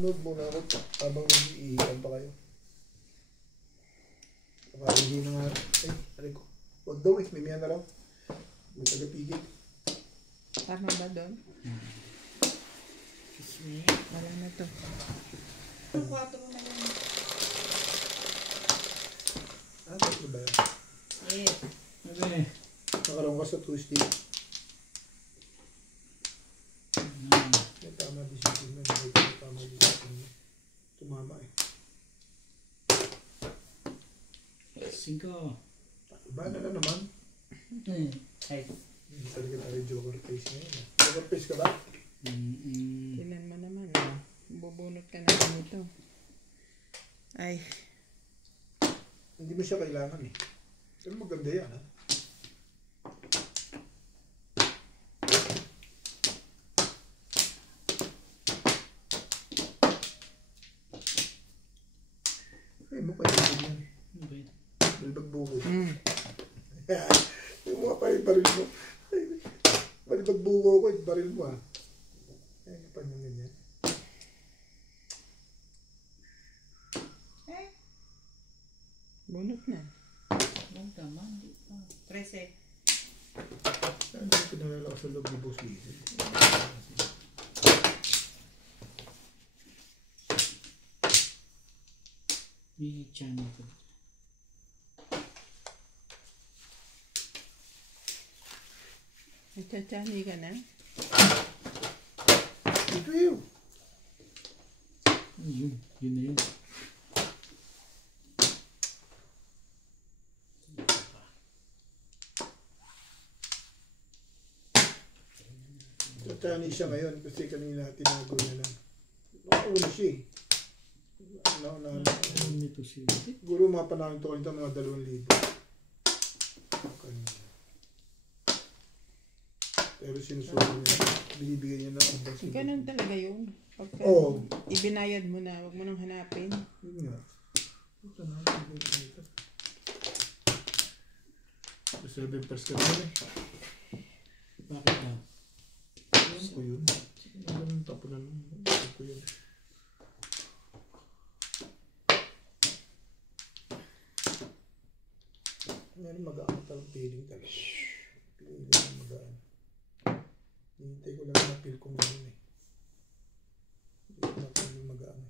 Nanonood muna ako habang nag-iihikan pa kayo. Baka hindi na nga. Ay, aray ko. Huwag daw eh. Mimiya na raw. May tagapigil. Tama ba doon? Wala na to. 4 na lang. Tatlo ba yan? Yes. Sabi. Nakaroon ka sa Tuesday. May tama decision na. May tama decision na. Tumama eh. 5. Iba na naman. Ay. Hindi talaga tayo joker face ngayon. Joker face ka ba? Tinan mo naman. Bubunot ka na nito. Ay. Hindi mo siya kailangan eh. Pero maganda yan ha. Ay mo kayo yan. Ano ba yun? Balbag buko. Yung mga baril mo. Balbag buko ko, baril mo ha. Ay, pa nyo ganyan. Bunot na. Ang tama. 13. Saan yung pinalala ko sa loob ni Boss Lizzie? May channel ko. Nagtsatsahi ka na? Ito yun. Yun na yun. Chinese siya ngayon kasi kanina tinago niya lang. Nakauna siya eh. Ano nito siya? Siguro mga panahon ito kanito mga 2,000. Kanina. Pero sinusunod niya. Binibigay niya ng ambas. Ganun talaga yun. Pagka ibinayad mo na, huwag mo nang hanapin. Yun nga. Ito na. Ito. 7 pers ka naman eh. Bakit na? Alam ko yun. Ganun tapunan mo. Alam ko yun. Ngayon mag-aang talang feeling talaga. Feeling na mag-aan. Hintay ko lang na feel kong gano'n eh. Hindi ko na feeling mag-aan eh.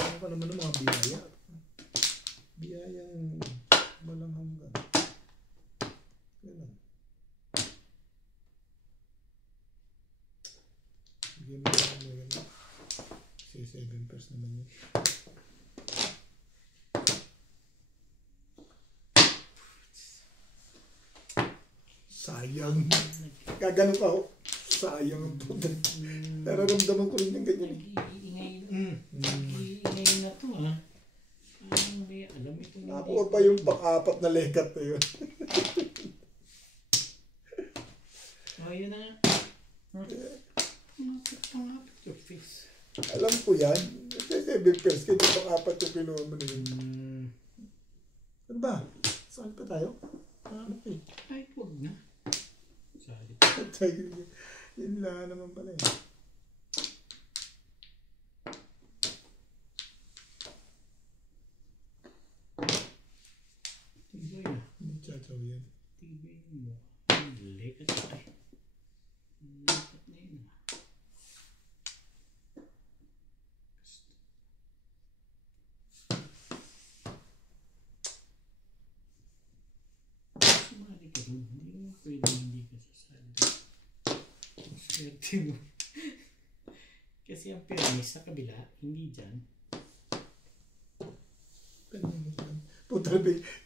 Ano ka naman ng mga biyaya? Biyayang walang hanggan. Ganun. Bigyan mo lang meron na. Kasi 7 pairs naman yun. Sayang. Kagano ka ako. Sayang ang puto. Nararamdaman ko rin yung ganyan. Iingay na to ha. May alam ito. Nakuha pa yung pang-apat na lekat na yun. Yun na nga. Pang-apat your face. Alam ko yan. Kasi 7 pairs kayo pang-apat yung kinuha mo na yun. Ano ba? Saan pa tayo? Ano eh? Ay, huwag na. Sorry. Yun lang naman pala eh. Tibay na. Hindi chachaw yan. Tibay mo. Lekat na eh. Lekat na yun. Sumali ka dun. Hindi mo pwede hindi ka sasali. Swerte mo. Kasi ang permis sa kabila, hindi dyan. Puta,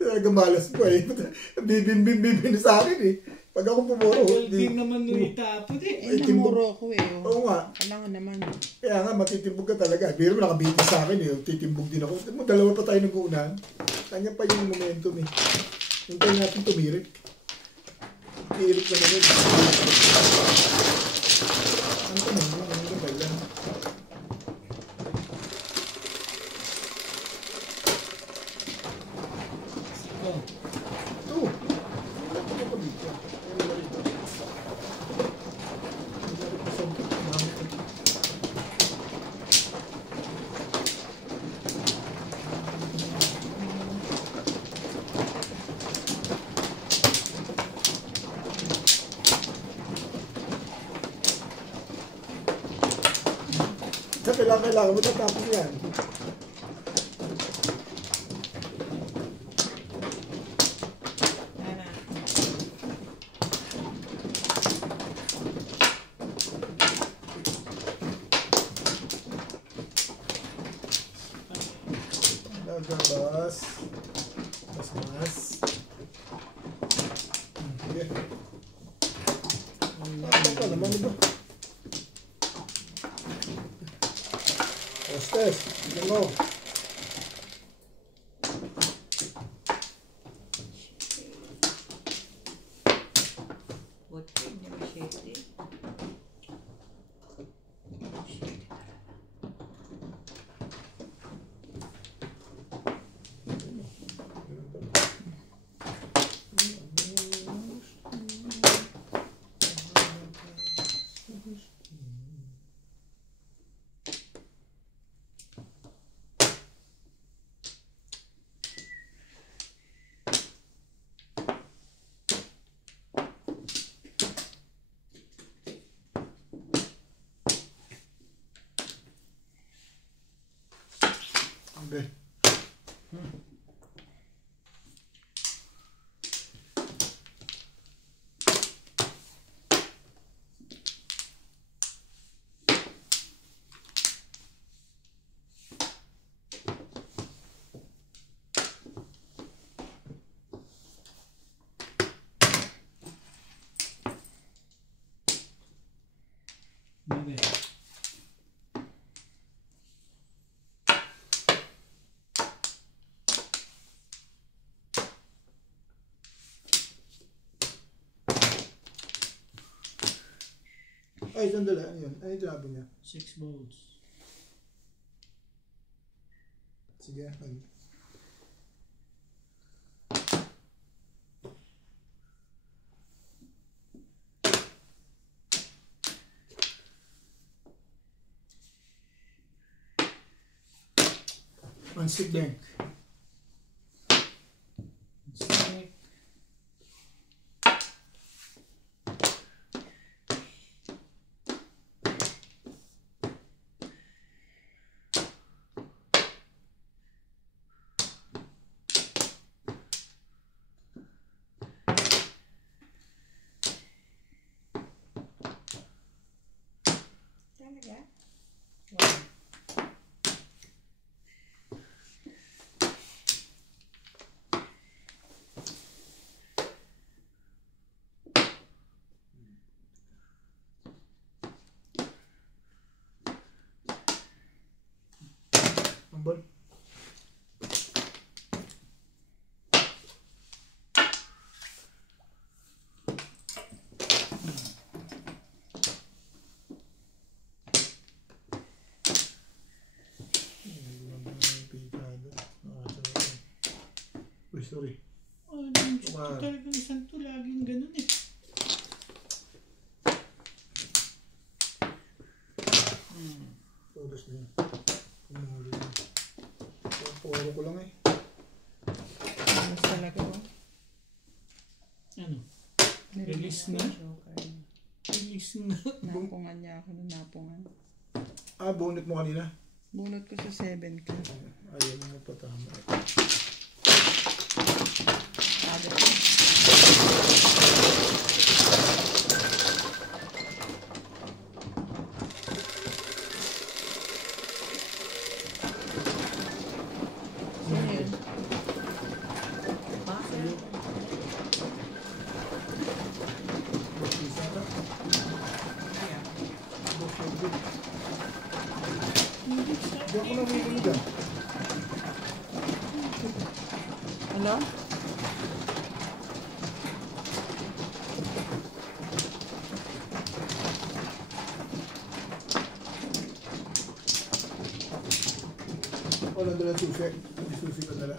talaga malas ko eh. Bibim sa akin eh. Pag ako pumuro. Well, team naman nung itapon eh. Eh, namuro ko eh. Oo nga. Kailangan naman. Kaya nga, matitimbog ka talaga. Biro mo nakabitin sa akin eh. Titimbog din ako. Dalawa pa tayo nag-uunahan. Kanya pa yung momentum eh. Hintayin natin tumirik. Tirik na naman. Ano ka naman? Ano ka ba yan? to. Ito. Wala ko pa dito. Ayun na rito. Kailangan mo tatapos yan. Gabas. Mas. Sige. Ano pa naman ba? Hostess, tignan mo. Buti niya masyete. Okay. Okay. Ay, sandali. Ano yun? Ano yung tinabi niya? 6 volts. Sige. Ay. Unstick bank. Stick. Talaga? Ambol. Uy, sorry. Oh, yung talagang isang to, laging ganun eh. Todos na yun. Kumuli na. Puro ko lang eh. Ano talaga oh? Ano? Release na? Release na. Napungan niya ako nung napungan. Ah, bonnet mo kanina? Bunot ko sa 7 ka. Ayaw mo patama. Sabi ko. Sino yun? Bakit? Isa ka? Kaya. Hindi ako narinig ah. Hello? Wala doon ang susi. May susi ka nila.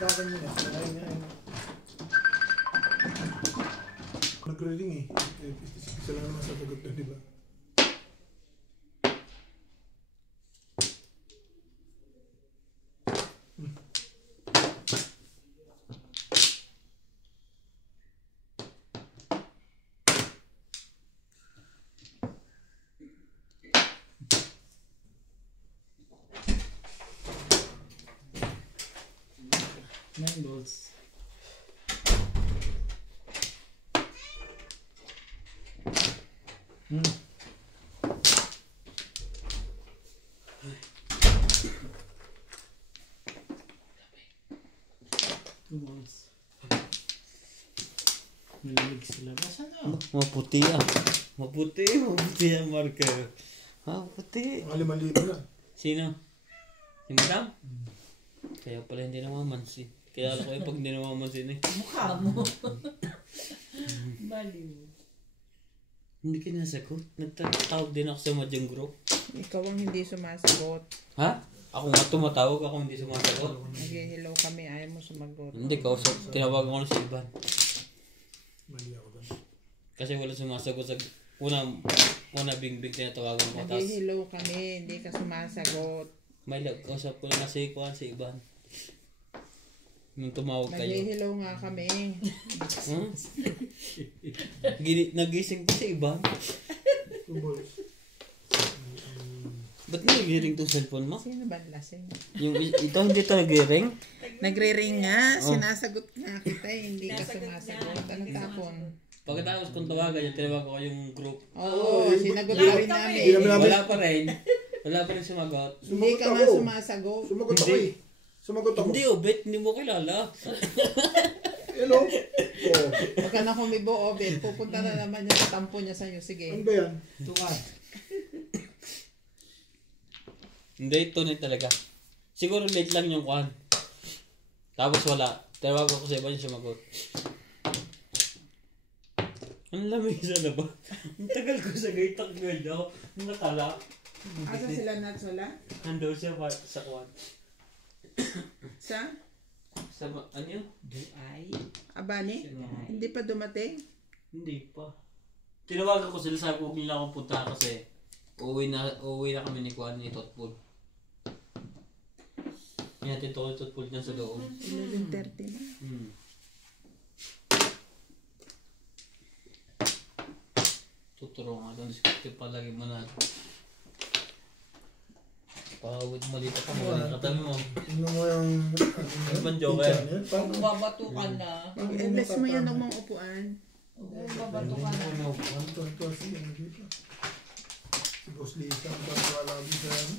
Sa akin yun eh. Ayun. Nagre-ring eh. Isa lang naman sa tagot doon, di ba? Nine balls. Two balls. Malamig sa labas. Ano? Maputi ah. Maputi ang marker. Maputi. Mga 5,000 na. Sino? Si Madam? Kaya pala hindi namamansin. Kaya alam ko yung pag hindi namamansin eh. Mukha mo. Baliw. Hindi kinasagot. Nagtatawag din ako sa Mahjong Group. Ikaw ang hindi sumasagot. Ha? Ako nga tumatawag, ako hindi sumasagot. Nag-hello kami, ayaw mo sumagot. Hindi, kausap. Tinawagan ko na si Ivan. Mali ako doon. Kasi wala sumasagot sa una bingbing tinatawagan ko. Tapos Nag-hello kami, hindi ka sumasagot. may kausap ko na si Ivan. Nung tumawag kayo. Nag-hello nga kami. Huh? Nagising ko si Ivan. 2 balls. Ba't nag-ring tong cellphone mo? Sino ba lasing? Yung ito hindi to nag-ring? Nagre-ring nga, Oh. sinasagot nga kita eh, hindi ka sumasagot. Anong tapon? Pagkatapos kung tawagan yung tinawagan ko yung group. Oo, sinagot Hindi na rin namin- namin. Wala pa rin. Wala pa rin sumagot. Hindi ka nga sumasagot. Sumagot ako eh. Sumagot ako. Hindi, Obet, hindi mo kilala. Hello? Oo. Huwag ka na humibo, Obet. Pupunta na naman niya sa tampo niya sa'yo. Ano Sige. ba yan? Tuwad. Hindi, ito na talaga. Siguro late lang yung kwan. Tapos wala. Tawagan ko sa iba yung sumagot. Ang lamig sa labas. Ang tagal ko sa gate ang ganda. Nakala. Asa sila Nats wala? Nandun siya sa kwan. Sa? Sa ano yun? Duay. Abani? Hindi pa dumating? Hindi pa. Tinawagan ko sila, sabi ko huwag nila akong punta kasi uuwi na kami ni Kwan ni Totpool. Yan, Totpool niya sa loob. 11:30 na. Tuturo nga doon, discute palagi mo na. Pawid malito ka mo, katabi mo. Tingnan mo yung... Ano bang joker? Paano? Kung babato ka na. Imbes mo yan ng mga upuan. Kung babato ka na. Ano to si ano dito? Si Boss Lisa, ang pagkawala dito sa ano?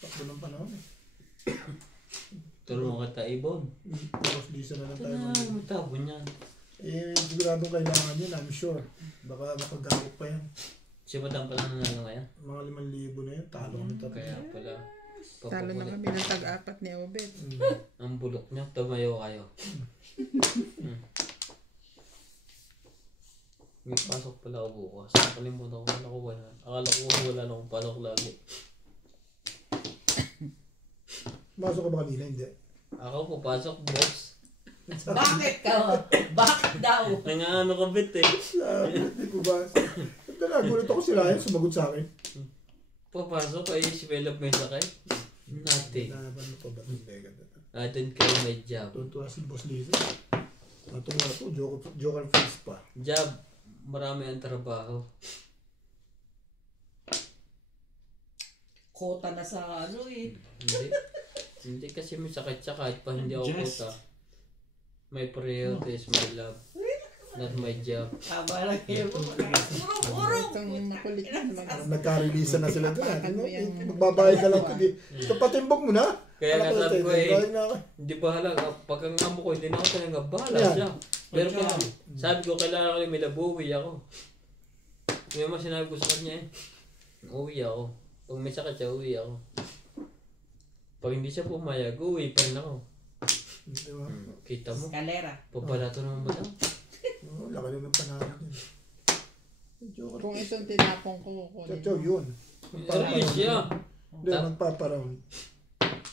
Takbo ng panahon eh. Turo mo kita ibon. Boss Lisa na lang Ito tayo. na, may tabon yan. Eh, siguradong kailangan yun, I'm sure. Baka makagawag pa yan. Si Madam pala nanalo ngayon. Mga 5,000 na yan, talo kami tatlo. Kaya pala. Talo na kami ng tag-apat ni Obet. Ang bulok niya, tumayo kayo. May pasok pala ako bukas. Nakalimutan ko na ako wala. Akala ko wala na akong pasok lagi. Masok ka ba kanina? Hindi. Ako papasok, boss. Bakit ka? Bakit daw? Nangaano ka bit eh. Hindi ko ba? Ito na, gulit ako si Ryan, sumagot sa akin. Papasok ay si Bella may sakay. Nothing. Ano pa ba itong Vega? I don't care my job. Tuntua si Boss Lisa. Matuwa to, joker face pa. Job, marami ang trabaho. Kota na sa ano eh. Hindi. Hindi kasi may sakit siya kahit pa hindi ako Just. puta. My priorities, my love. Not my job. Tama lang yun. Urong-urong. Itong makulit na naman. Nagka-release na sila doon. Tapakan mo yung- Magbabayad ka lang. Ito patimbok mo na. Kaya nga sabi ko eh, Drawing na ako. hindi bahala. Pagka nga mo ko, hindi na ako talaga bahala Yeah. siya. Pero kung sabi ko, kailangan ko yung may labuwi ako. Yung mga sinabi ko sa kanya eh, uwi ako. Pag may sakit siya, uwi ako. Pag hindi siya pumayag, uwi pa rin ako. Di ba? Kita mo, Kalera. pabalato naman ba ito? Oh, laki na ng panahon yun. Joker Kung face. itong tinapong ko, kukunin. Chow, yun. Aray siya. Hindi, magpaparound.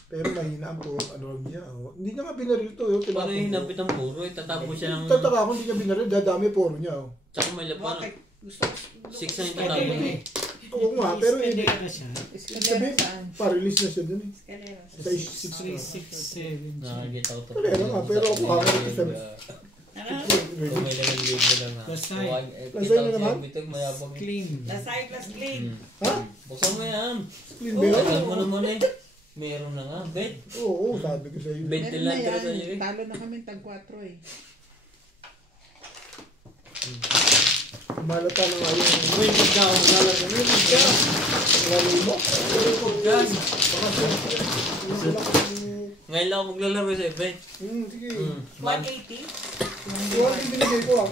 Pero mahina ang po, ano niya. Oh. Hindi niya nga binaril to. Oh. Paano yung hinapit ang puro? Tatapos siya ng... Tataka ko hindi niya binaril. Dadami poro niya. Oh. Tsaka may laban. Bakit? Gusto ko. 6 na yung tatapos niya. Oo nga, pero hindi. Escalera siya. Escalera Sabi, saan? pa-release na siya dun eh. Escalera. Sa 6 3, 6, 7. Nakakita ko to. Escalera nga, pero ako kakaroon sa... Kung may laman live mo lang ha. Lasay. Lasay na naman? Bitog mayabang. Clean. Lasay plus clean. Ha? Buksan mo yan. Clean Oh, ba yan? tagal mo naman eh. Meron na nga, bet. Oo, sabi ko sa iyo. Bet Meron lang na talaga sa iyo yan. eh. Talo na kami tag 4 eh. Malata na nga yun. Uy, pagkaon na lang. Uy, pagkaon. Lalo mo? Pagkaon. Wala ko yung... Ngayon lang ako maglalaro sa bet. Sige. 180. Huwag yung binigay ko ah.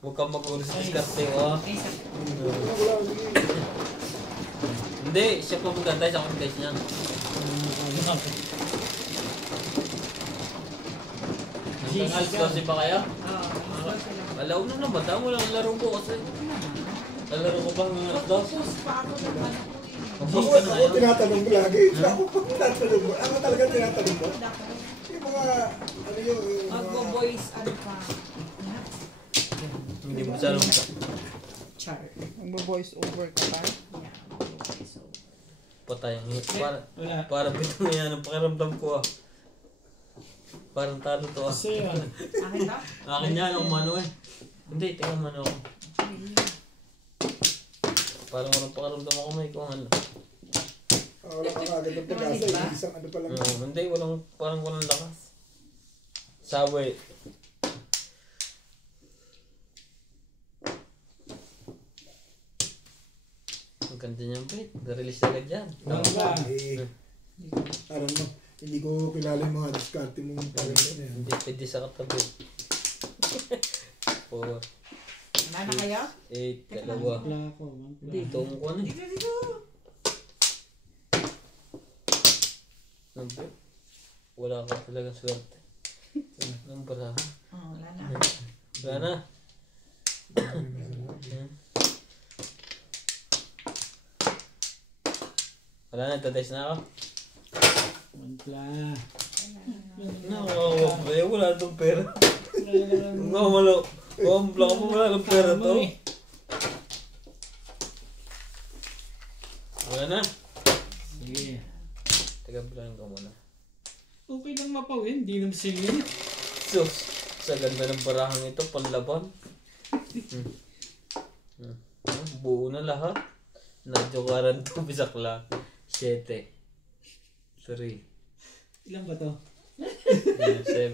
Huwag kang mag-uros sa diskarte ko. Wala, sige. Hindi, siya pa magantay sa contest niya. Hanggang alas 12 pa kaya? Alaw na naman, tama lang ang laro ko kasi. Ang laro ko ba hanggang alas 12? Tapos pa ako ng ano ko eh. Mag-post Ako, ka na ako ngayon. tinatanong mo lagi. Ako pa tinatanong mo. Ako talaga tinatanong mo. Yung mga, ano yung mga... Magbo-voice ano pa. Hindi mo siya alam. Char. Magbo-voice over ka pa? Yeah, magbo-voice over. Patay ang hit. Wala. Para bito nga yan ang pakiramdam ko ah. Parang talo to ah. Kasi yun. Akin ba? Akin yan ang mano eh. Hindi, tingnan mano ako. Parang walang pakiramdam ako may kung ano. Wala ka agad ng pag-asa. Diba? Isang ano pa lang. Hindi, parang walang lakas. Sabi. Ang ganda niyang bait. Na-release agad yan. Wala. Eh, parang mo. Hindi ko kilala yung mga diskarte mong parang yan. Hindi pwede sa katabi. 4, Nana kayo? 8, dalawa. Wala ako. Hindi, itong ko ano eh. Dito, dito. Number. Wala ka talagang swerte. Number ha. Oh, wala na. Wala na. Wala na, tatest na ako. Wala. Wala itong pera. Nga malo. Wala ka pa wala ng pera to. Wala na. Sige. Teka, bilang ka muna. Okay lang mapawin. Hindi naman singin. So, sa ganda ng barahang ito, panlaban. Buo na lahat. Nadyokaran to, bisakla. 7. 3. Ilan ba to? 7.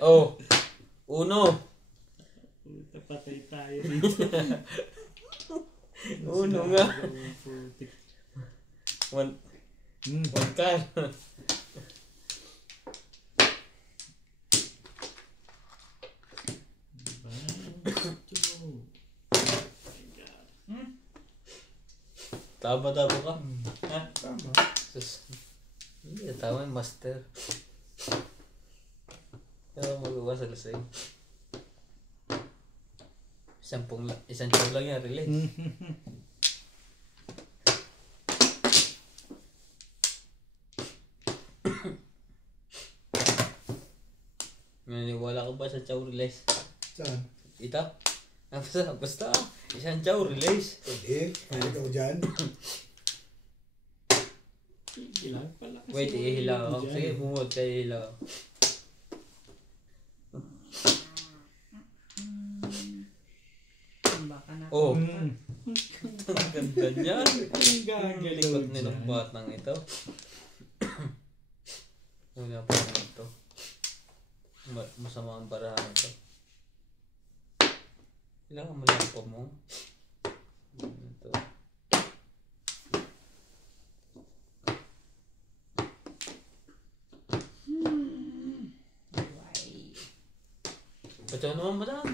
Oh! 1. Puta, patay tayo dito. 1 nga. 1 ka. Tama ka? Ha? Tama. Sus. Hindi, tama yung master. Pero magawa sa lasing. Isang show lang yan, release. Naniwala ka ba sa chow release? Saan? Ito? Basta. Isang chow release. Pwede. Pwede ka dyan. Ilan pala kasi. Wait, ihilaw ako. dyan. Sige, bumod ka ihilaw. Baka na. Oh, Mm. ang ganda niyan. Ang gagalaw Likot dyan. nilang batang ito. Wala pa naman ito. Masama ang barahan ito. Kailangan malampa mo. Ito. Ba't naman madam?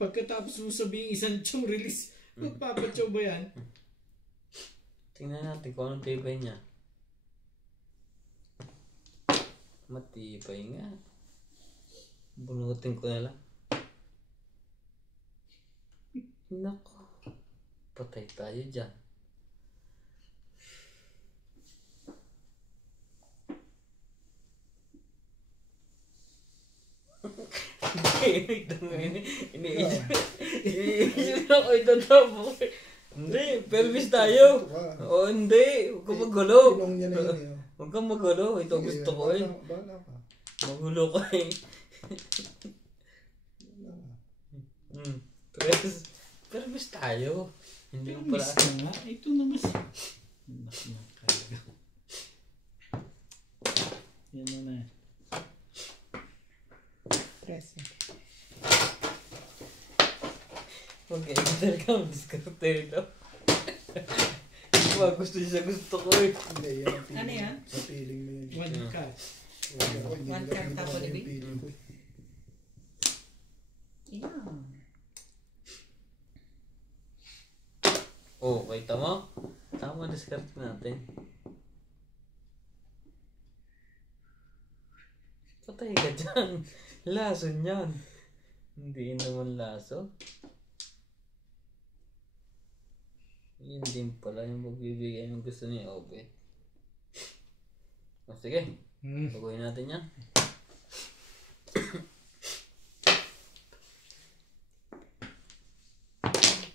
Pagkatapos mo sabihin isang chow release, magpapachow ba yan? Tingnan natin kung anong tibay niya. Matibay nga. Bunutin ko na lang. Nako. Patay tayo dyan. Iniisip na ko itatapo. Hindi, pelvis tayo. O hindi, huwag kang magulo. Tinong niya na yun eh. Huwag kang magulo, ito gusto ko eh. Bahala ka. Magulo ka eh. Pelvis tayo. Hindi mo pala. Miss na nga. Ito naman siya. Nakakalaga. Yan na. Press. Mag-editor ka, mag-discarte ito. Gusto niya sa gusto ko eh. Hindi, yan ang feeling. Ano yan? Sa feeling mo yun. One cut. One card tapo ni Vic? Feeling ko. Yan. Oh, kita mo? Tama, discarte natin. Patay ka dyan. Laso niyan. Hindi naman laso. Yun din pala yung magbibigay ng gusto niya. Okay. O sige. Baguhin natin yan.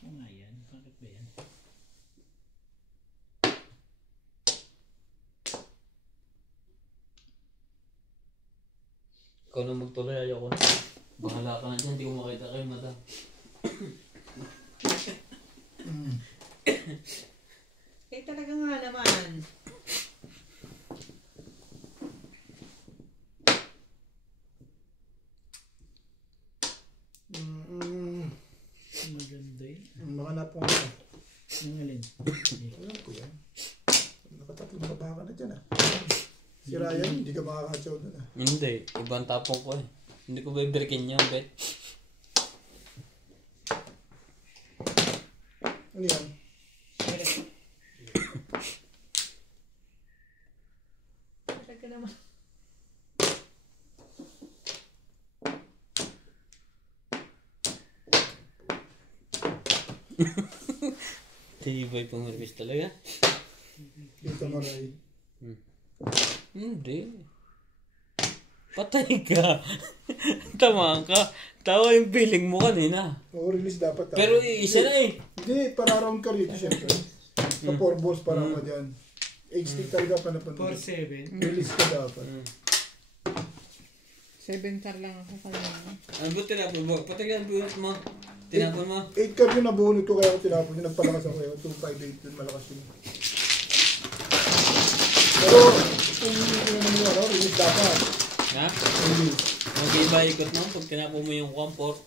Ano nga yan? Bakit ba yan? Ikaw na magtuloy, ayoko na. Bahala ka na dyan, hindi ko makita kayo, madam. Eh talaga nga naman. Maganda yun. Makanap ko nga. Ang alin? Alam ko yan. Nakatatlong baba ka na dyan ah. Si Ryan, hindi ka makakatsaw doon ah. Hindi, ibang tapong ko eh. Hindi ko bibirikin yan, bet. Ano yan? Talaga naman. Tibay pang marvis talaga. Dito mo Ray. Hindi. Patay ka. Tama ka. Tawa yung feeling mo kanina. Oo, release dapat ah. Pero isa na eh. Hindi, para-round ka rito syempre. Sa 4 balls para ka dyan. H-stick talaga pa na 4-7. Release ka dapat. 7 car lang ako kanina. Ano ba tinapon mo? Patay ka ang buhat mo. Tinapon mo. 8 card yung nabunod ko kaya ako tinapon yung nagpalakas ako yun. 258 dun malakas yun. Pero kung hindi naman yung ano, release dapat. Ha? Release. Mag-iba ikot mo pag tinapon mo yung comfort.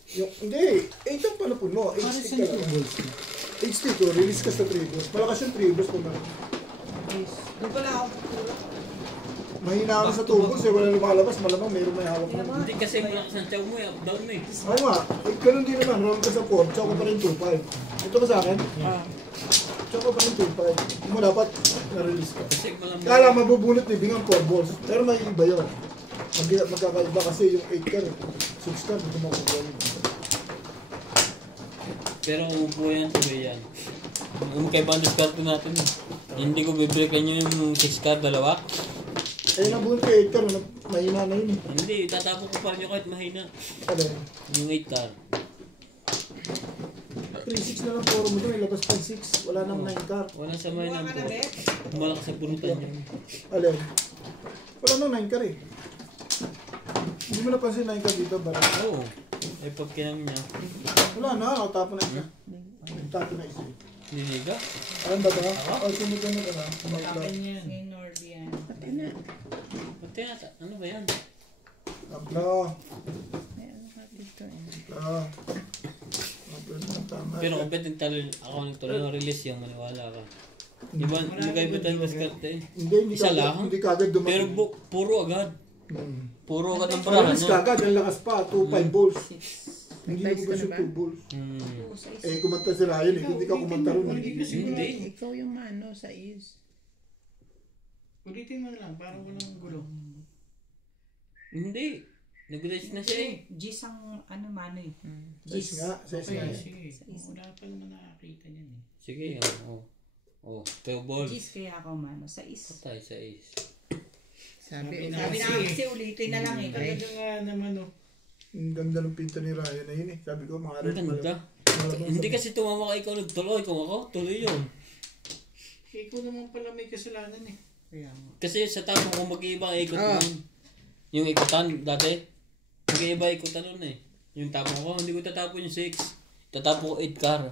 Hindi, 8 ang panapon mo. 8 stick ka lang. 8 stick ko, release ka sa 3 balls. Malakas yung 3 balls kung Doon pala ako. mahina ako sa 2 balls eh. Wala lumalabas. Malamang mayroon may hawak na. Hindi kasi malakas ang chow mo eh. Up down mo eh. Oo nga, ganun din naman. Round ka sa 4, tsaka pa rin 2-5. Ito ka sa akin? Tsaka pa rin 2-5. Hindi mo dapat na-release ka. Kasi malamang. Kala mabubunot ni Bingang 4 balls. Pero may iba yun. Magkakaiba kasi yung 8 ka 6 ka, hindi mo makukuha. Pero umupo yan, tuloy yan. Magkaiba ang discard natin eh. Hindi ko bibirikan nyo yung 6 card, dalawa. Eh, nabunot ka 8 ka, mahina na yun eh. Hindi, tatapon ko pa rin yung kahit mahina. Ano? Yung 8 card. 3-6 na lang 4 mo doon, ilabas pa 6. Wala nang 9 car. Walang samay Buha ng ka na, po. Bet? Malakas sa punutan yun. Alin? Wala nang 9 car eh. Hindi mo napansin 9 car dito, bara. Oo. Eh pag kinam niya. Wala na, nakatapon na isa. Nagtapon na isa. Niniga. Alam ba ba? O, sunod na nila. Akin yan. Ni Nordian. Pati na. Pati ata. Ano ba yan? Abla. Meron ka dito eh. Abla. Abla na tama. Pero kung pwede ako nagtuloy ng release yung maniwala ka. Iba, magkaiba tayong diskarte eh. Hindi Isa kagad, lang? hindi kagad dumating. Pero puro agad. Puro agad ang Parang brahan mas no? kagad, ang lakas pa, 2-5 balls. Hindi Nag-dice ka lumabas na yung ba? 2 balls. Hmm. Eh, kumanta si Ryan eh, kung hindi ka kumanta ron. Hindi. Ikaw yung mano sa is. Ulitin mo na lang, parang walang gulo. Hindi. Nag-dice na siya eh. Gis ang ano mano eh. Size nga, size nga. Okay, sige. Wala pa naman nakakita niyan eh. Sige, oo. Oh, 12 balls. Gis kaya ako mano. Sa is. Patay sa ace. Sabi Sabi na. Sabi na kasi ulitin na lang eh. Talaga nga naman oh. Ang ganda ng pinto ni Ryan na yun eh. Sabi ko, mga Ang ganda. Hindi kasi tumama ka ikaw nagtuloy. Kung ako, tuloy yun. Ikaw naman pala may kasalanan eh. Kaya nga. Kasi sa tapong kung mag-iiba ang ikot nun. Yung ikutan dati. Mag-iiba ikutan nun eh. Yung tapong ko, hindi ko tatapon yung 6. Tatapon ko 8 car.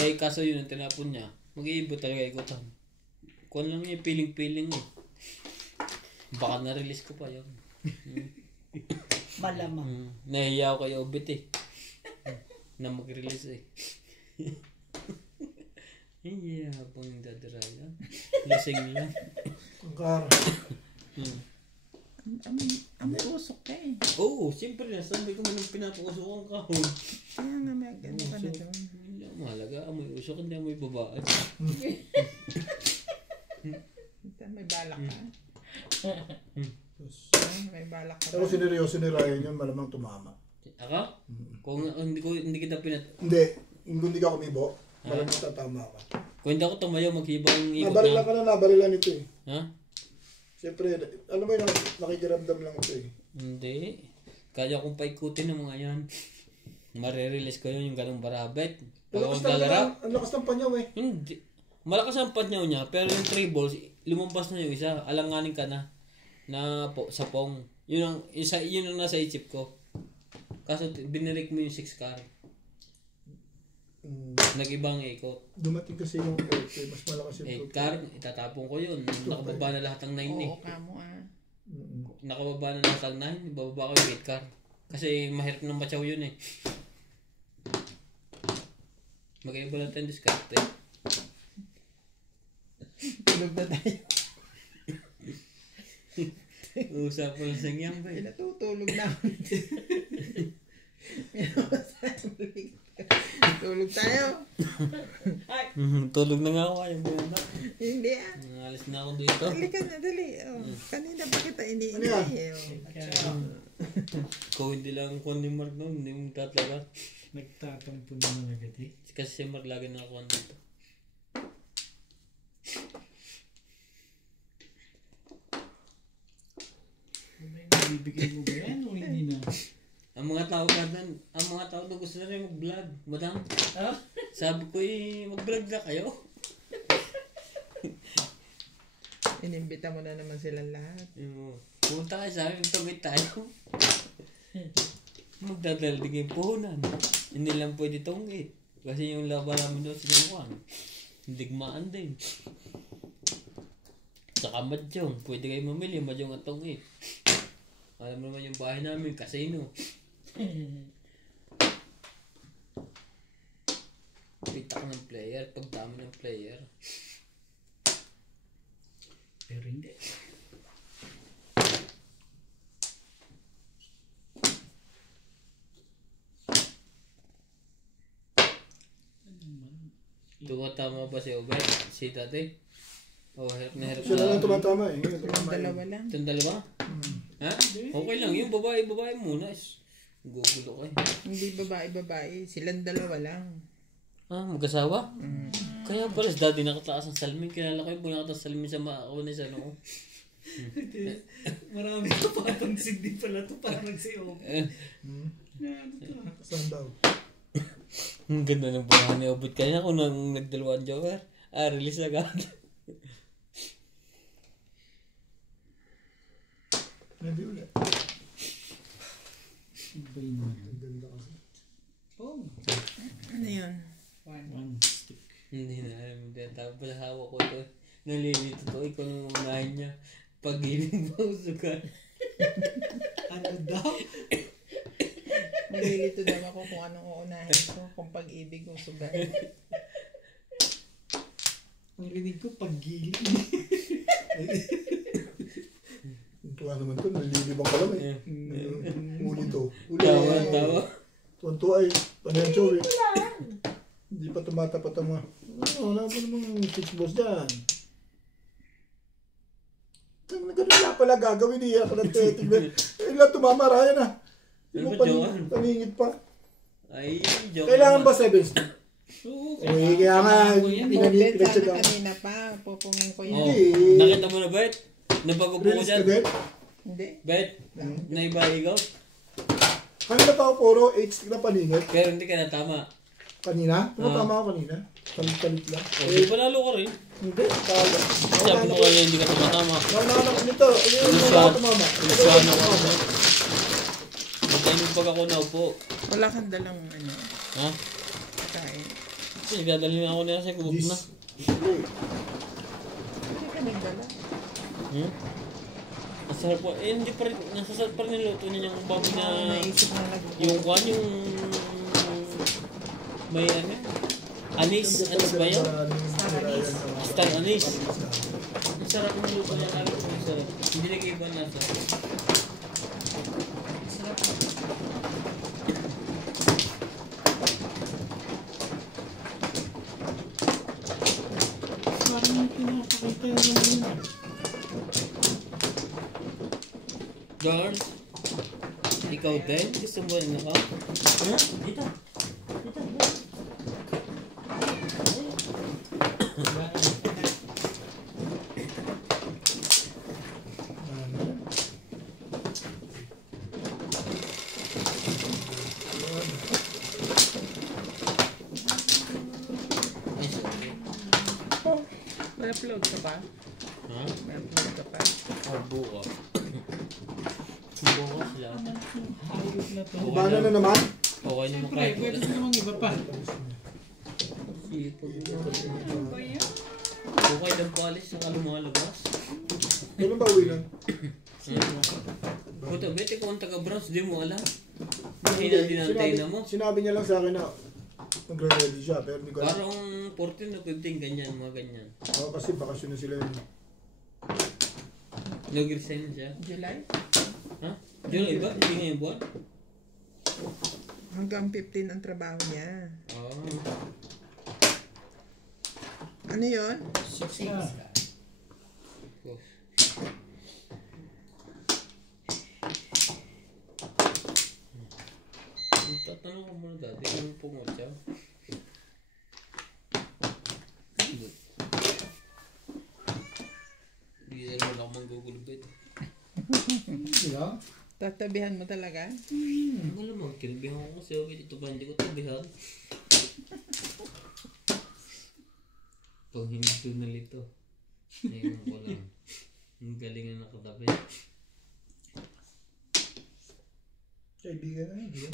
Eh kaso yun ang tinapon niya. Mag-iiba talaga ikutan. Kung lang niya, piling-piling eh. Baka na-release ko pa yun. Malamang. Nahiya ako kay Obit eh. Na mag-release eh. Iya, pang dadaraya. Lasing lang. Ang kara. May usok ka eh. Oo, siyempre na. Sabi ko man ang pinapausok ang kahon. Kaya nga may ganda ka na doon. Hindi ako mahalaga. Amoy usok, hindi amoy babae. May balak ka. May balak ka. Pero sineryoso ni Ryan yun, malamang tumama. Ako? Kung hindi kita Hindi. Kung hindi ka kumibo, malamang tatama ka. Kung hindi ako tumayo, maghibang ikot Nabarilan na. ka na, nabarilan ito eh. Ha? Siyempre, alam mo yun, nakikiramdam lang ito eh. Hindi. Kaya kong paikutin ng mga yan. Marirelease ko yun yung ganong barabet. Pag ako galarap. Ang lakas ng panyaw eh. Hindi. Malakas ang panyaw niya, pero yung 3 balls, lumampas na yung isa. Alanganin ka na. Na po, sa pong. Yun ang nasa isip ko. Kaso binirik mo yung 6 car. Nag-ibang ikot. Dumating kasi yung 8 mas malakas yung 8 car, itatapon ko yun. Nakababa na lahat ng 9 eh. Oo ka mo ah. Nakababa na lahat ng 9, ibababa ko yung 8 car. Kasi mahirap ng matyaw yun eh. Mag-iba lang tayong diskarte. Tulog na tayo. Usap ko lang sa ngiyang ba eh. Natutulog na ako. Tulog tayo. Tulog na nga ako ayaw mo na. Hindi ah. Alis na ako dito. Halika na, dali. Oh. Kanina ba kita hindi Ano yan? Kung hindi lang kung ni Mark noon, hindi mo tatlaga. Nagtatampo naman agad eh. Kasi si Mark lagi nakakuha dito. May nabibigay mo ba yan o hindi na? Ang mga tao na gusto na rin mag-vlog. Madam, sabi ko mag-vlog na kayo. Inimbita mo na naman silang lahat. Pumunta kayo sa amin, tugit tayo. Magdadalig yung puhunan. Hindi lang pwede tungit. Kasi yung laban namin doon sinukuhan. Digmaan din. Saka madyong. Pwede kayo mamili, madyong at tungit. Alam mo naman yung bahay namin, casino. Pitak ng player, pagdami ng player. Pero hindi. Tumatama ba si Obet? Si dati? Oh, hirap na hirap Siya na lang tumatama eh. Yung dalawa lang. Itong dalawa? Ha? Okay lang. Yung babae muna. Gugulo ka eh. Hindi babae. Silang dalawa lang. Ah, mag-asawa? Kaya pala si daddy nakataas ang salamin. Kilala ko yung nakataas ang salamin sa makakuha sa noo. Marami ka papansin din pala ito para nagsayo. Saan daw? Ang ganda ng buhay ni Obet. Kaya kung nang nagdalawang joker, release agad. Maybe ulit. Iba yun. Ang ganda kasi. Oh. Ano yun? One stick. Hindi na alam. Tapos hawak ko ito. Nalilito to. Ikaw nung unahin niya. Pag-ibig mo usugan. Ano daw? Nalilito daw ako kung anong uunahin ko. Kung pag-ibig o sugal. Ang rinig ko pag-giling. Tuwa naman to, nalilibang ka lang eh. Uli to. Tawa. Tuwan-tuwa ay, panensyo eh. Hindi pa tumatapat ang mga, wala pa namang 6 balls dyan. Ganun lang pala gagawin niya ka ng teting. Ayun lang tumama, Ryan ah. Ano ba, Johan? Paningit pa. Ay, joke. Kailangan ba 7 stick? Oo. Eh, kaya nga, Hindi, sana pinagsagang. kanina pa. Pupungin ko yan. Oh, Hindi. nakita mo na, Bet? Napagupo ko Release dyan. ka din? Hindi. Bet? Naiba ikaw? Kanina pa ako puro 8 stick na paningit. Pero hindi ka natama. Kanina? Tumatama ako kanina. Kalit-kalit lang. O, di panalo ka rin. Hindi. Taga. Sabi mo kaya hindi ka tumatama. Naunahan nito. Ano yung mga tumama? Ilusano ka ako. Magdainig pag ako naupo. Wala kang dalang ano, Ha? kain. Kasi nagdadalhin ako nila sa kubog na. Hindi ka nagdala. Hmm? Masarap po. Eh, hindi pa rin. Nasasarap pa rin niluto niya yung baboy na... Naisip na lang. Yung kwan, yung... May ano? Anis. Anis ba yun? Star anis. Ang sarap ng luto niya. Lalo ko yung sarap. Hindi na iba nasa. Parang may pinapakita yun. George? Ikaw din? Gusto mo rin ako? Ha? Dito. May upload ka pa? Ha? May upload ka pa? Buka. Buka sila. Hayop na to. Ibana na naman. Okay naman Siyempre, kahit pwede namang iba pa. Ano ba yan? Okay ng palis ng lumalabas. Kailan ba uwi nun? Puta, bete ko ang taga-Browns, di mo alam. Mahina din ang tayo na mo. Sinabi niya lang sa akin na nagre-ready siya, pero hindi ko alam. Parang 14 o 15, ganyan, mga ganyan. Oo, kasi bakasyon na sila yun. Nag-resign na siya. July? Ha? July ba? Hindi ngayon buwan? Hanggang 15 ang trabaho niya. Oo. Ano yun? 6 na. Tatanong ko muna dati kung pungot siya. Hindi na naman ako manggugulubit. Sila? Tatabihan mo talaga? Malamang, kinabihan ko kasi ito ba hindi ko tabihan? Pag hindi ko nalito, ngayon ko lang. Ang galing na nakatabi. Kaibigan na yun.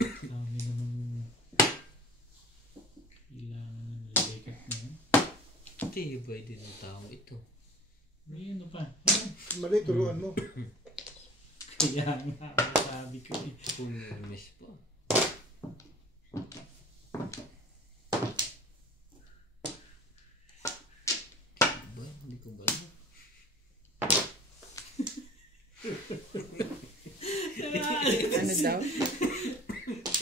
Dami naman kailangan ng lekat na yun. Tibay din ang tao ito. May ano pa. Mali, turuan mo. Kaya nga sabi ko eh. Pumimis pa. Ba? Hindi ko ba na? Ano daw?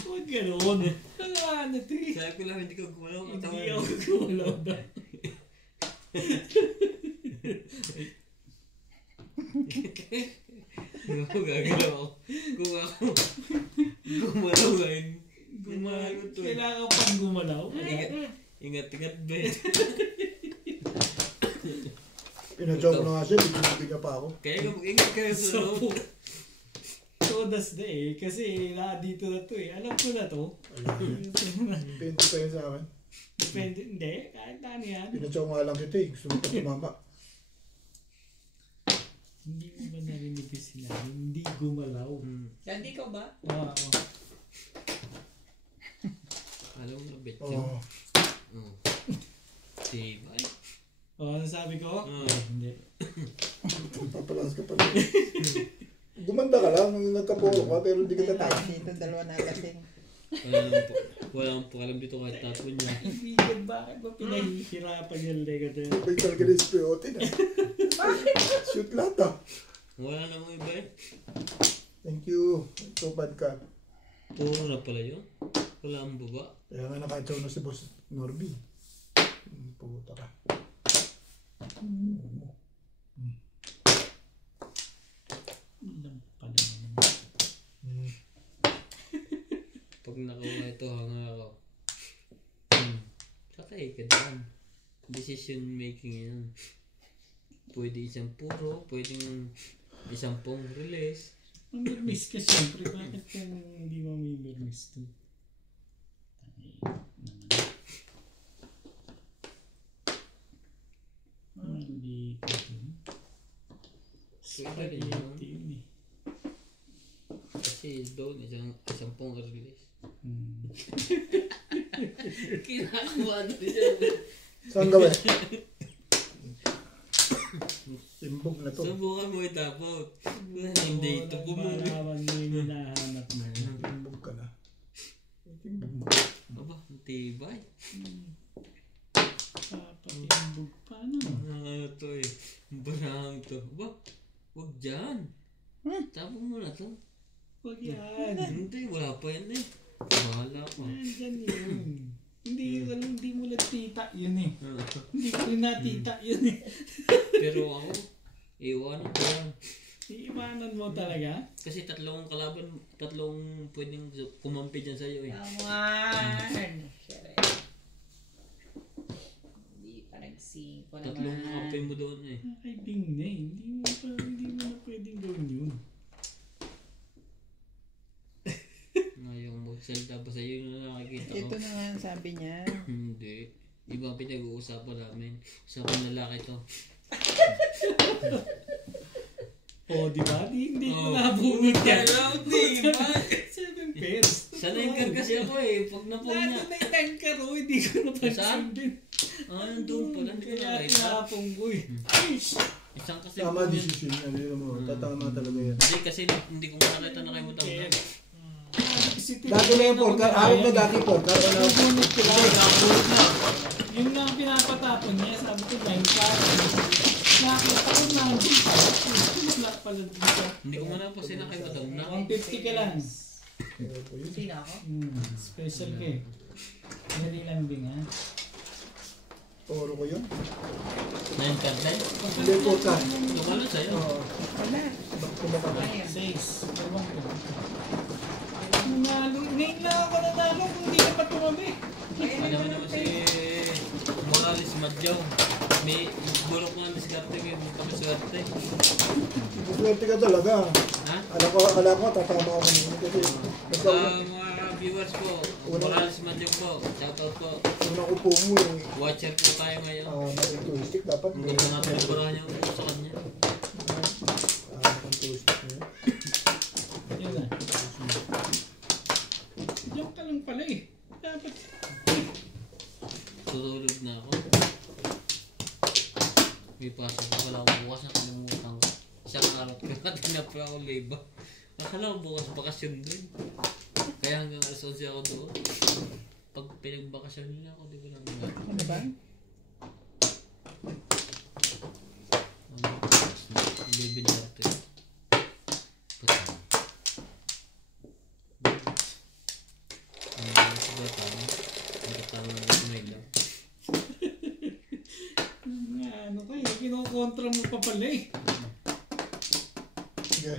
Huwag ganoon. Ano to eh. Sabi ko lang hindi ko gumalaw. Hindi ako gumalaw daw. Hindi ako gagalaw ako. Kung ako gumalaw ngayon. Gumalaw. Kailangan pang gumalaw. Ingat-ingat Ben. Pinajoke na nga siya, bigyan pa ako. Kaya mag-ingat kayo sa loob. Todas na eh. Kasi dito na to eh. Alam ko na to. Penti pa yun sa akin. Depende. Hindi. Kahit ano yan. Pinajoke nga lang kita eh. Gusto mo pa tumama. Hindi mo ba narinig yung sinabi? Hindi gumalaw. Hindi ka ba? Oo. Alam mo na bet Oo. yun. Oo. Diba? Ano sabi ko? Hindi. Papalas ka pa rin. Gumanda ka lang, nagkapuro ka, pero hindi ka tatay. Dito, dalawa na lasing. Wala akong pakalam dito kahit tapon niya. Ibigan, bakit ba pinahihirapan yung legat na yun? May talaga na spiotin ah. Shoot lahat ah. Wala namang iba eh. Thank you. Ito bad ka. Puro na pala yun. Wala ang baba. Kaya nga nakatsaw na si Boss Norby. Puta ka. Alam pala naman. Pag nakuha ito, hanga ako. Sakay ka dyan. Decision making yan. Pwede isang puro, pwedeng isang pong release. Mamirmis ka siyempre. Bakit kung hindi mo mamirmis to? Ay, naman. Hindi ko to. Spaghetti yun eh. Kasi doon, isang pong release. Hmm. Kinakawa na rin siya. Saan gawin? Timbog na to. Subukan mo itapot. Hindi ito bumuli. Malaman mo yung hinahanap mo. Timbog ka na. Timbog mo. Aba, ang tibay. Papatimbog pa no. Ano to eh. Barang to. Aba, huwag dyan. Tapos mo na to. Huwag yan. Hindi, wala pa yan eh. Bahala pa. Nandyan yun. Hindi mo lang tita yun eh. Hindi ko rin natita yun eh. Pero ako, iwanan ko yan. Iiwanan mo talaga? Kasi tatlong pwedeng kumampi dyan sa'yo eh. Awan! Hindi pa nagsiko naman. Tatlong kampi mo doon eh. Nakaibing na eh. Hindi mo na pwedeng gawin yun. Ngayong magsalita pa sa'yo yung nakikita ko. Ito na nga ang sabi niya. Hindi. Ibang pinag-uusapan namin. Usapang lalaki to. Oh, di ba? Hindi ko Oh. nabunod yan. Di ba? 7 pairs. Sanay ka kasi ako eh. Pag napon niya. Lalo na yung tangkar oh. Hindi ko napansin Saan? din. Nandun pala. Hindi ko Kaya nakita. tinapong ko eh. Ay! Isang kasi Tama po yun. decision yan. Ano mo, tatama talaga yan. Hindi kasi hindi ko makakita na kayo mo tama. Dati na yung porka. Awit na dati porka. Nabunod ko lang. Nakapulot na. Yun nga ang pinapatapon niya. Sabi ko, 9 ka. Nakakita ko na. Wala pala dito. Hindi ko man napasin na kayo mo tama. 150 ka lang. Sino ako? Special ka eh. Hindi lang din ha. Toro ko yun. 9 card na Hindi porka. Lumalo sa'yo. Oo. Wala. Kumaka ka. Ayan. 6. Ewan ko. Nanalo. Ngayon na ako nanalo kung hindi ka pa tumabi. Ano naman si Morales Madjaw. May burok na diskarte ko yung pagkaswerte. Swerte ka talaga. Ha? Akala ko, tatama ako kanina kasi Sa mga viewers po, Morales Madjaw po, shoutout po. unang upo mo yung Watcher po tayo ngayon. tuistic dapat. Hindi ko nga pinabarahan niya ako sa kanya. Tuistic na yun. Yun na. Diyan ka lang pala eh. Dapat. Tutulog na ako. May pasok na pala ako bukas na kalimutan ko. Isang araw ko na tinapra ako liba. Akala ko bukas bakasyon doon. Kaya hanggang alas 11 ako doon. Pag pinagbakasyon nila ako, di ko lang nga. Ano ba? Hindi binarte. Patang. Sa batang. Patang na may lang. Nga ano ka eh. Kinokontra mo pa pala eh. Sige.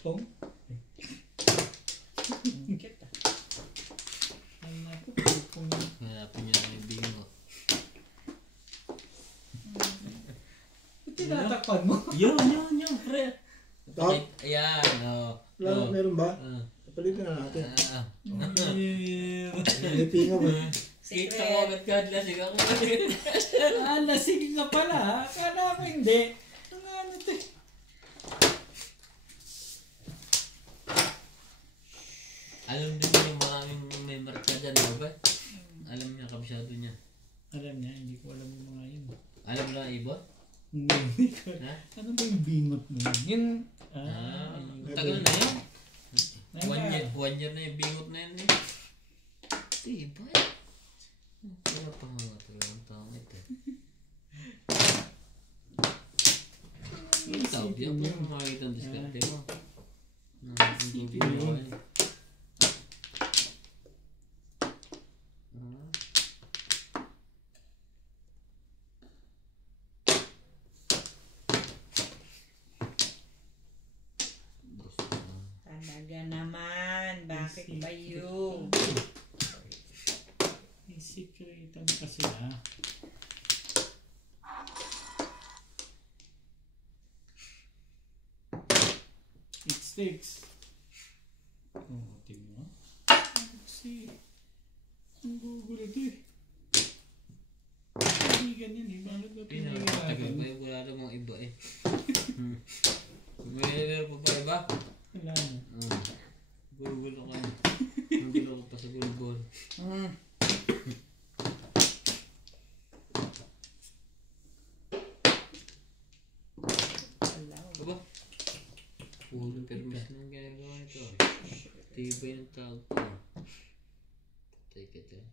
Pong. Ano po? Pong. Hanapin niya na yung bingo. Ba't tinatakpan mo? Yun, pre. Top? Ayan, o. Meron ba? Ah. Palitin na natin. Ah. May pinga ba? Kita ko agad ka, lasig ako. Lasing ka pala ha? Akala ko hindi. Ano ito eh? Alam din niya yung maraming may marka dyan, di ba? Alam niya, kabisado niya. Alam niya, hindi ko alam yung mga yun. Alam na ibot? Hindi ko. Ha? Ano ba yung bingot mo? Yun. Tagal na yun. Nanda. 1 year na yung bingot na yun eh. Diba? Kaya pa nga talagang taong ito. Yung tawag yan po yung makikita ang diskarte mo. Hindi mo eh. Talaga naman. Bakit ba yun? Sisikretan pa sila. It sticks. Oh, tingnan mo. Kasi, ang gugulo ito eh. Hindi ganyan eh. Bakit ba Tagal pa yung wala namang iba eh. May pa ba iba? Wala na. Gulo ka. Ang gulo ko pa sa gulbol. Aba? Puro permis na ang ginagawa nito. Tibay ng tao ko. Patay ka dyan.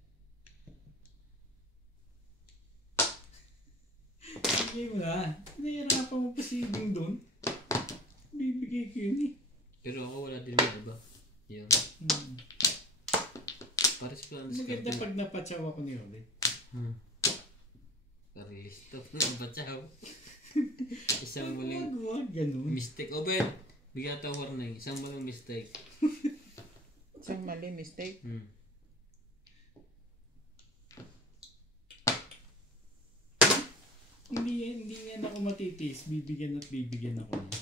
Hindi mo na. Nahihirapan mo pa si Ibing doon. Bibigay ko yun eh. Pero ako wala din mga iba. Yun. Pares ko lang Maganda pag napatsaw ako ni Olet. Pares. Stop na ang batsaw. Isang muling Wag ganun. mistake. O Ben, bigyan ito warning. Isang muling mistake. Isang mali, mistake. Hindi yan ako matitis. Bibigyan at bibigyan ako niya.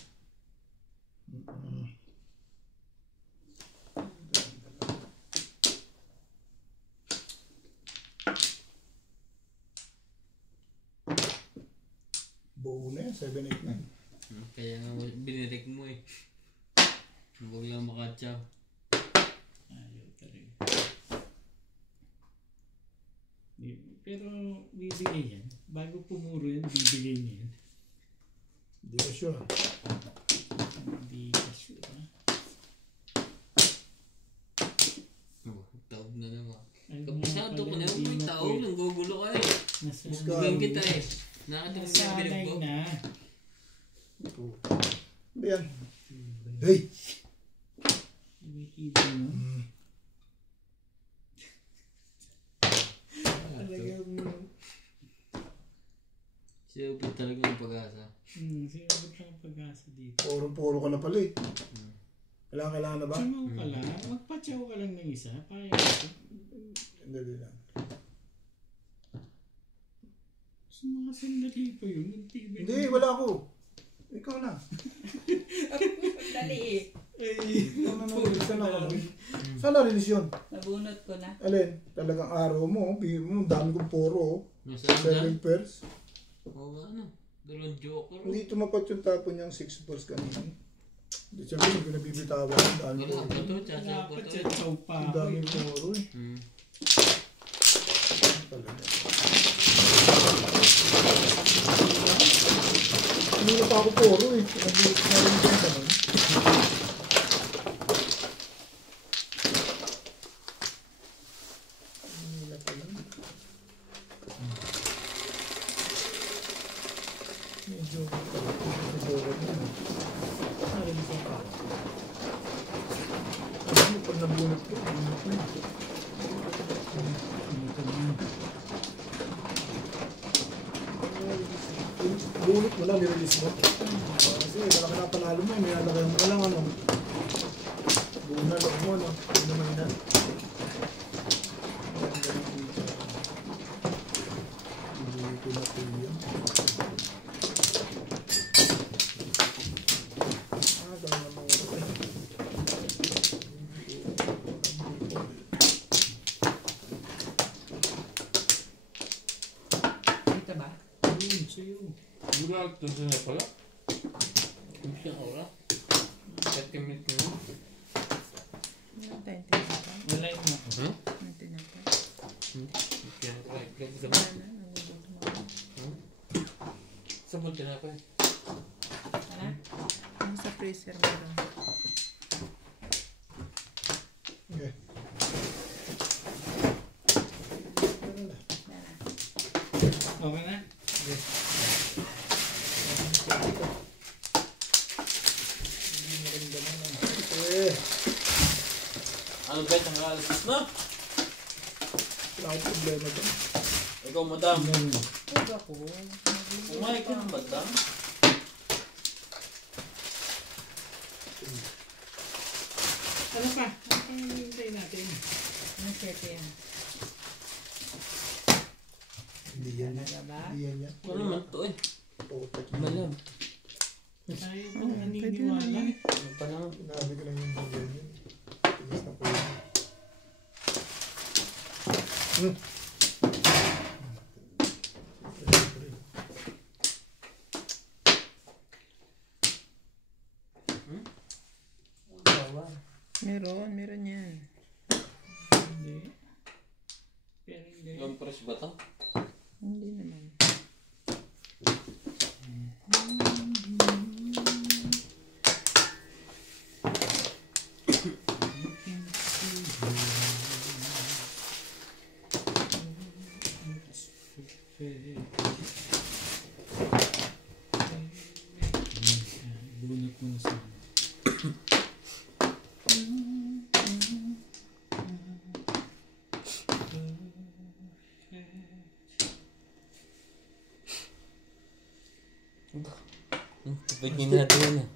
Buo na yan, 789. Kaya nga binirik mo eh. Huwag lang makatsaw. Ayaw talaga. Pero bibigay yan. Bago pumuro yan, bibigay niya yan. Hindi ko sure. Hindi ka sure ha? Taob na naman. Ano Kapisado ko pala, na hindi yung mo taob. pwede. Nanggugulo ka eh. Nasanay Bugyan kita eh. Nakatang niya Nasanay binig mo. na. Ano yan? Hey! Umikibo mo. Talagang Siya po talaga yung pag-asa. sinabot lang ang pag-asa dito. Puro ka na pala eh. Kailangan na ba? Simaw ka lang. Magpatsaw ka lang ng isa. Kaya ito. Hindi lang. Sa mga sandali pa yun. Hindi, wala ako. Ikaw na. Dali eh. Ikaw na nag-release na ako. Saan na-release yun? Nabunot ko na. Alin? Talagang araw mo. Bigyan mo, dami kong puro. Nasaan dyan? 7 pairs. Oo ano. Dalawang joker. Hindi tumapat yung tapo niyang 6 pairs kanina. Hindi siya hindi ko nabibitawan. Ang dami Wala ko. pa to. Tsatsaw pa Dapat to. tsaw pa Ang ako. dami puro eh. Talaga. Hindi na pa ako puro eh. Nag-release na rin yung ganun. Hindi pa lang. Medyo pag nabunot ko, bunot na yun. Bunot mo lang, nirelease mo. Kasi malaki na panalo mo, may nalagay mo lang ano. Bunal mo, no? Hindi naman na. Hindi ko na po yun. Dami na mga Dito ba? Yun, sa'yo. Bulag to na pala. Kung siya oras. 30 minutes na. Meron tayong tinapay. Wala yung ako. May tinapay. Kaya right club sa Wala na, nagugutom ako. sa bulta na pa eh. Ano? Ano sa freezer meron? Okay. Okay na? Ano ba ang alas na? Wala akong problema dyan. Ikaw madam. Huwag ako. Umay ka ng madam. Ano pa? Ano pang hinihintay natin? Ano 7 yan? Talaga ba? Hindi yan yan. Ano naman to eh. Putek. Malam. Tayo pang naniniwala. Ano pa lang. Sinabi ko lang yung mga ganyan. Tigas na po yun. Meron yan. Hindi. Pero hindi. Yung press ba to? Hindi naman. Bunot mo na sa Tubig nyo natin yan eh.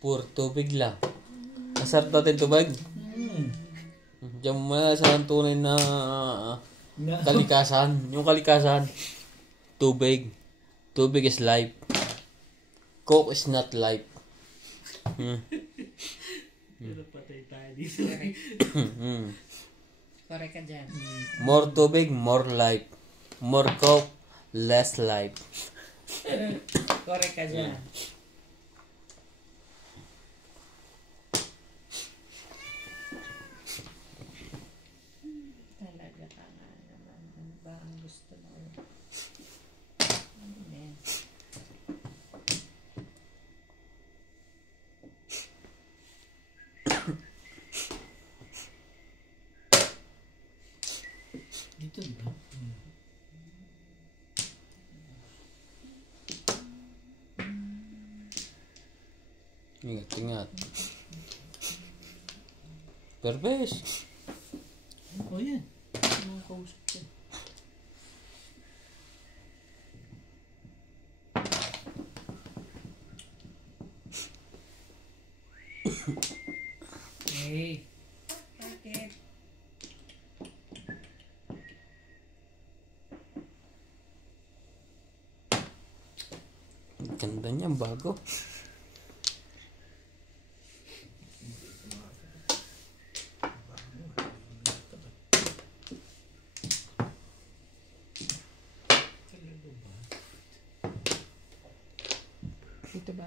Puro tubig lang. Masarap natin tubig. Diyan mo na sa tunay na kalikasan. Yung kalikasan. Tubig. Tubig is life. Coke is not life. pero patay tayo dito. Correct ka dyan. More tubig, more life. More coke, less life. Correct ka dyan. Talaga ka nga naman. Ano ba ang gusto mo? Ano yan? Dito ba? Ingat. Perbes. O yan. Mga kausap ko. Hey. Bakit? Ganda niya, bago. Talaga ba? Dito ba?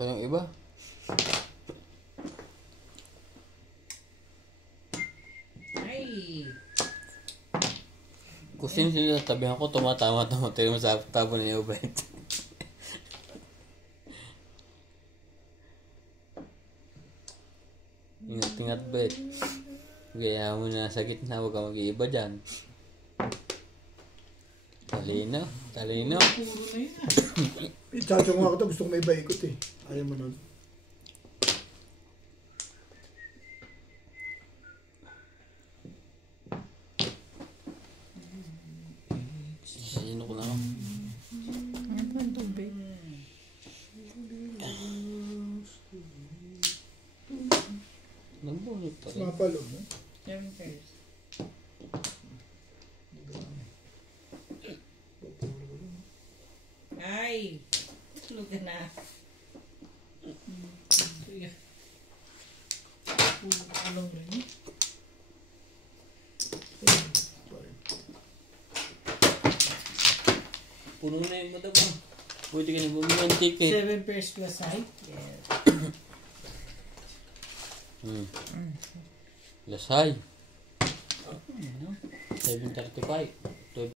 Pa yung iba. Ay! Kung sino sa tabihan ko, tumatama-tama tayo sa tabo na yung bed. Ingat-ingat, bet. Gaya mo na sa gitna, huwag ka mag-iiba dyan. Talino. Puro na yun ah. Chacho nga ako to, gusto ko may iba ikot eh. Ayaw mo nun. Talino ko na ako. Ano ba ang tubig? Nagbunot pa rin. Mapalo mo. Seven pairs. Ay! Tulog ka na. Sige. Puro ka lang rin eh. Puno na yung madam mo. Pwede ka na bumili ng ticket. 7 pairs plus height? Yes. Lasay. Ano? 735.